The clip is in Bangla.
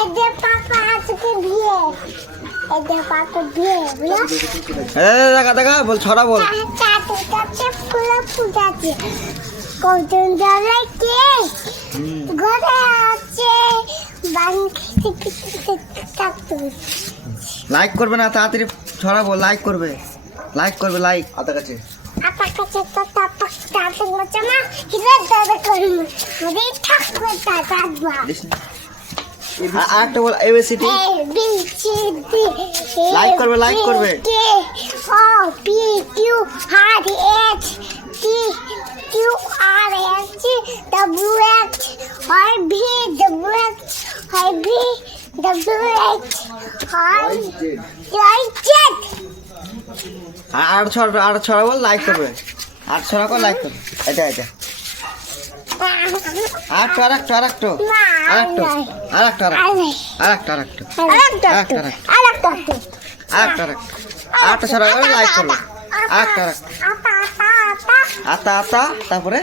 এদের পাপা আজকে বিয়ে এদের পাপা বিয়ে বুঝলো দেখা দেখা বল ছড়া বল চাটু কাছে ফুলে ফুটাচ্ছে কৌতুন জ্বালাই কে ঘরে আছে লাইক করবে না তাড়াতাড়ি ছড়া বল লাইক করবে লাইক আতা কাছে আপা কাছে তো তাপা স্টার্টিং হচ্ছে না কিরে দাদা করব আমি ঠাকুর দাদা আরেকটা বল A B C D A B C D like করবে K O P Q R S T Q R S T W X Y V W X Y V W X Y Z আর ছড়া বল লাইক করবে আর ছড়া কর লাইক করবে এটা আরেকটা ছড়া করে লাইক করবে আরেকটা আতা তারপরে